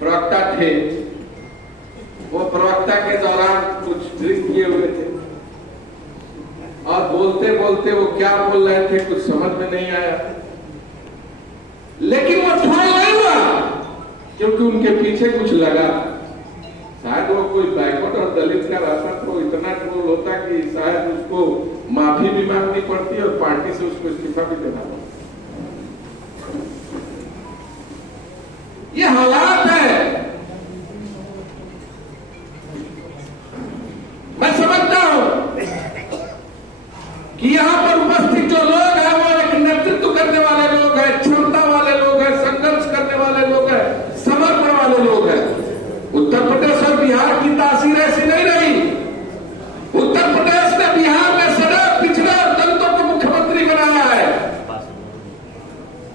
प्रवक्ता थे, वो प्रवक्ता के दौरान कुछ ड्रिंक किए हुए थे और बोलते बोलते वो क्या बोल रहे थे कुछ समझ में नहीं आया, लेकिन वो ट्राई नहीं हुआ क्योंकि उनके पीछे कुछ लगा। शायद वो कोई बैकवर्ड और दलित का रहता तो इतना ट्रोल होता कि शायद उसको माफी भी मांगनी पड़ती और पार्टी से उसको इस्तीफा भी देना पड़ता। ये हालात है। मैं समझता हूं कि यहां पर उपस्थित जो लोग हैं वो एक नेतृत्व करने वाले लोग हैं, क्षमता वाले लोग हैं, संघर्ष करने वाले लोग हैं, समर्पण वाले लोग हैं। उत्तर प्रदेश और बिहार की तासीर ऐसी नहीं रही। उत्तर प्रदेश ने बिहार में सड़क पिछड़े और दलितों को मुख्यमंत्री बनाया है।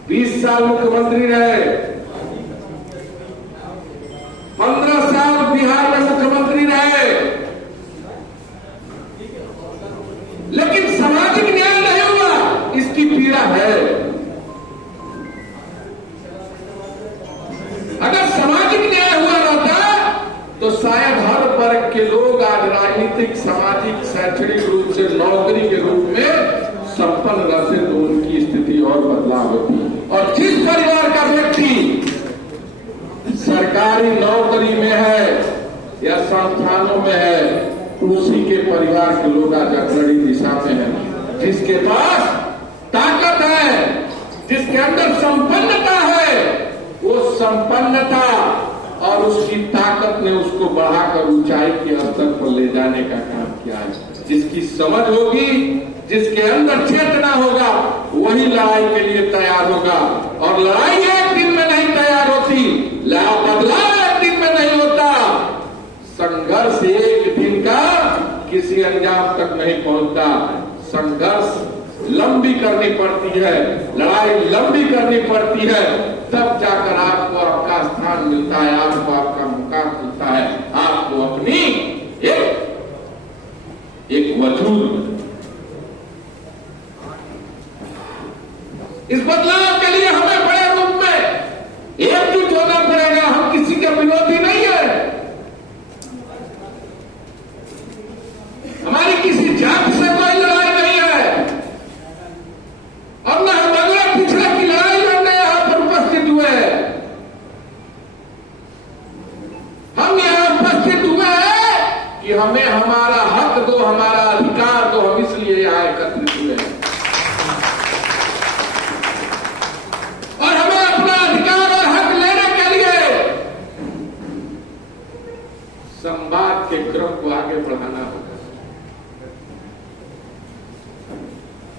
20 साल मुख्यमंत्री रहे, 15 साल बिहार में मुख्यमंत्री रहे, लेकिन सामाजिक न्याय नहीं हुआ। इसकी पीड़ा है। अगर सामाजिक न्याय हुआ रहता तो शायद हर वर्ग के लोग आज राजनीतिक, सामाजिक, शैक्षणिक रूप से नौकरी के रूप में संपन्न रहते तो उनकी स्थिति और बदलाव होती। और जिस परिवार का व्यक्ति सरकारी नौकरी में है या संस्थानों में है, उसी के परिवार के लोग आज अग्रणी दिशा में हैं। जिसके पास ताकत है, जिसके अंदर संपन्नता है, वो संपन्नता और उसकी ताकत ने उसको बढ़ाकर ऊंचाई के स्तर पर ले जाने का काम किया है। जिसकी समझ होगी, जिसके अंदर चेतना होगा, वही लड़ाई के लिए तैयार होगा। और लड़ाई एक दिन में नहीं तैयार होती, बदलाव एक दिन में नहीं होता, संघर्ष एक दिन का किसी अंजाम तक नहीं पहुंचता। संघर्ष लंबी करनी पड़ती है, लड़ाई लंबी करनी पड़ती है, तब जाकर आपको आपका स्थान मिलता है, आपको आपका मुकाम मिलता है, आपको अपनी एक वजूद। इस बदलाव के लिए हमें बड़े रूप में एकजुट होना पड़ेगा। हम किसी के विरोधी नहीं है, हमारी किसी जात से कोई लड़ाई नहीं है, और न हम अगले पिछड़े की लड़ाई लड़ने यहां पर उपस्थित हुए हैं। हम यहां उपस्थित हुए हैं कि हमें हमारा हक दो, हमारा अधिकार दो। हम इसलिए यहां एकत्रित हुए हैं और हमें अपना अधिकार और हक लेने के लिए संवाद के क्रम को आगे बढ़ाना होगा।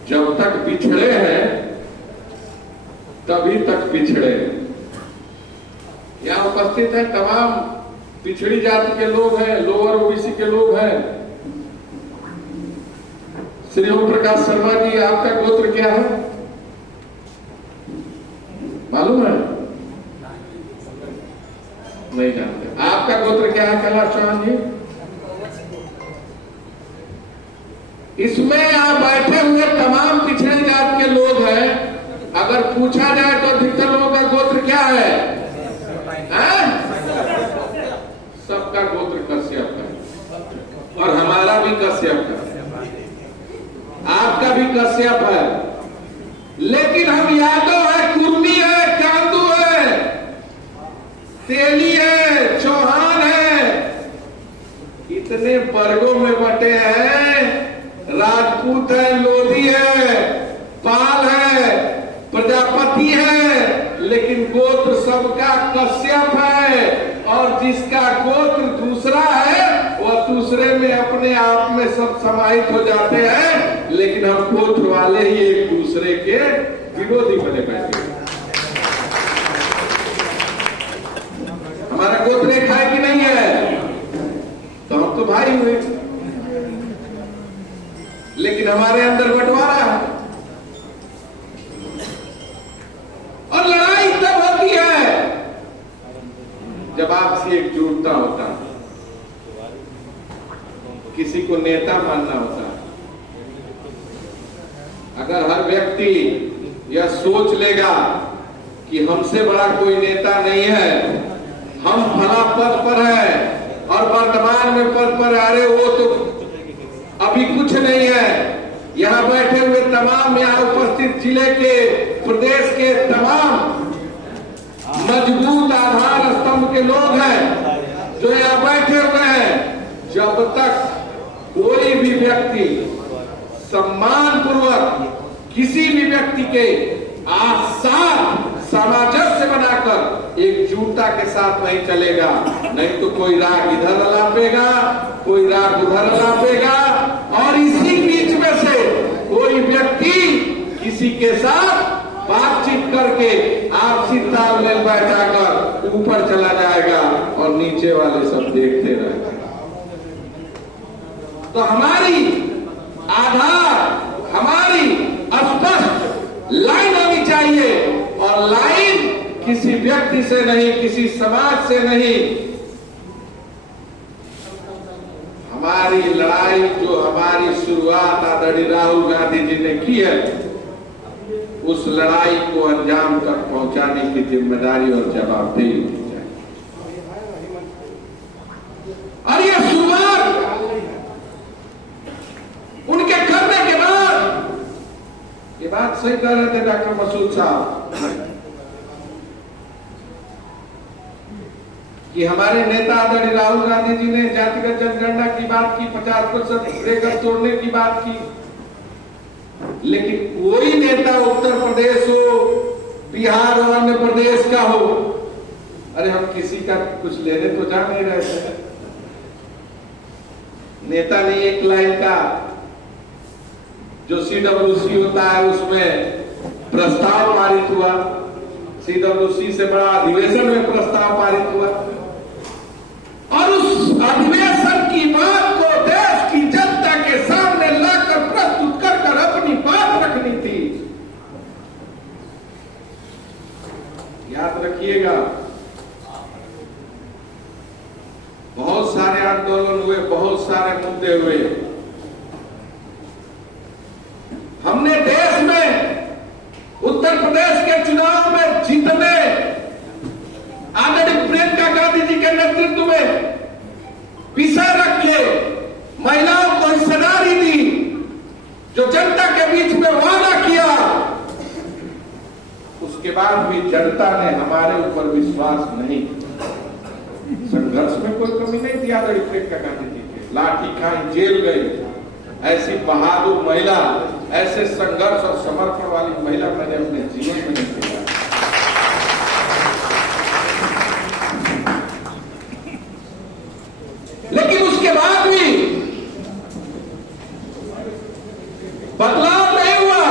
जब तक पिछड़े हैं तभी तक पिछड़े। यहां उपस्थित हैं तमाम पिछड़ी जाति के लोग हैं, लोअर ओबीसी के लोग हैं। श्री ओम प्रकाश शर्मा जी, आपका गोत्र क्या है मालूम है? नहीं जानते। आपका गोत्र क्या है कैलाश चौहान जी? इसमें यहां बैठे हुए तमाम पिछड़ी जात के लोग हैं। अगर पूछा जाए तो अधिकतर लोगों का गोत्र क्या है? सबका गोत्र कश्यप है और हमारा भी कश्यप है, आपका भी कश्यप है, लेकिन हम यादव है, कुर्मी है, कांदू है, तेली है, चौहान है, इतने वर्गों में बटे हैं। राजपूत है, लोधी है, पाल है, प्रजापति है, लेकिन गोत्र सबका कश्यप है। और जिसका गोत्र दूसरा है वह दूसरे में अपने आप में सब समाहित हो जाते हैं, लेकिन हम गोत्र वाले ही एक दूसरे के विरोधी बने बैठे हैं। हमारा गोत्र एक है कि नहीं है? तो हम तो भाई हुए, लेकिन हमारे अंदर बंटवारा है। और लड़ाई तब होती है जब आपसे एकजुटता होता है, किसी को नेता मानना होता है। अगर हर व्यक्ति यह सोच लेगा कि हमसे बड़ा कोई नेता नहीं है, हम पद पर है और वर्तमान में पद पर, अरे वो तो अभी कुछ नहीं है। यहाँ बैठे हुए तमाम, यहाँ उपस्थित जिले के, प्रदेश के तमाम मजबूत आधार स्तंभ के लोग हैं जो यहाँ बैठे हुए हैं। जब तक कोई भी व्यक्ति सम्मान पूर्वक किसी भी व्यक्ति के साथ सामंजस्य बनाकर एकजुटता के साथ नहीं चलेगा, नहीं तो कोई राग इधर अलापेगा, कोई राग उधर अलापेगा, और इसी बीच में से कोई व्यक्ति किसी के साथ बातचीत करके आपसी तालमेल बैठाकर ऊपर चला जाएगा और नीचे वाले सब देखते रहेंगे। तो हमारी आधार, हमारी स्पष्ट लाइन होनी चाहिए, और लाइन किसी व्यक्ति से नहीं, किसी समाज से नहीं। हमारी लड़ाई जो हमारी शुरुआत आदरणीय राहुल गांधी जी ने की है, उस लड़ाई को अंजाम तक पहुंचाने की जिम्मेदारी और जवाबदेही होनी चाहिए। और ये शुरुआत उनके करने के बाद, ये बात सही कह रहे थे डॉक्टर मसूद साहब कि हमारे नेता आदरणीय राहुल गांधी जी ने जातिगत जनगणना की बात की, 50% रेखा तोड़ने की बात की, लेकिन कोई नेता उत्तर प्रदेश हो, बिहार और अन्य प्रदेश का हो, अरे हम किसी का कुछ लेने तो जा नहीं रहे थे। नेता ने एक लाइन का जो CWC होता है उसमें प्रस्ताव पारित हुआ, CWC से बड़ा अधिवेशन में प्रस्ताव पारित हुआ, और उस अधिवेशन की बात को देश की जनता के सामने लाकर प्रस्तुत कर अपनी बात रखनी थी। याद रखिएगा, बहुत सारे आंदोलन हुए, बहुत सारे मुद्दे हुए। हमने देश में उत्तर प्रदेश के चुनाव में जीतने आदरणीय प्रियंका गांधी जी के नेतृत्व में विषय रखे, महिलाओं को हिस्सेदारी दी, जो जनता के बीच में वादा किया, उसके बाद भी जनता ने हमारे ऊपर विश्वास नहीं किया। संघर्ष में कोई कमी नहीं थी आदरणीय प्रियंका गांधी जी के, लाठी खाई, जेल गई। ऐसी बहादुर महिला, ऐसे संघर्ष और समर्पण वाली महिला मैंने अपने जीवन में नहीं देखा। लेकिन उसके बाद भी बदलाव नहीं हुआ।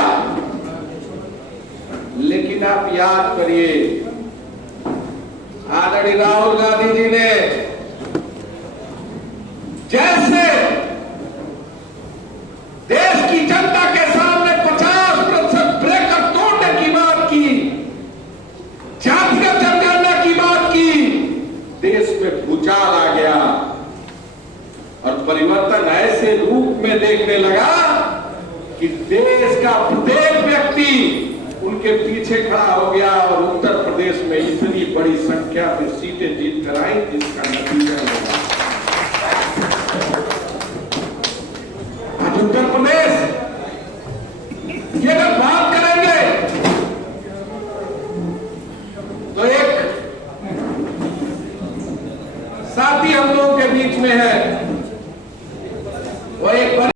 लेकिन आप याद करिए, आदरणीय राहुल गांधी जी ने जैसे देश की जनता के सामने 50% ब्रेकर तोड़ने की बात की, जातिगत जनगणना की बात की, देश में भूचाल आ गया और परिवर्तन ऐसे रूप में देखने लगा कि देश का प्रत्येक व्यक्ति उनके पीछे खड़ा हो गया और उत्तर प्रदेश में इतनी बड़ी संख्या में सीटें जीत कर आई, जिसका नतीजा होगा आज उत्तर प्रदेश। ये अगर बात करेंगे तो एक साथी हम लोगों के बीच में है,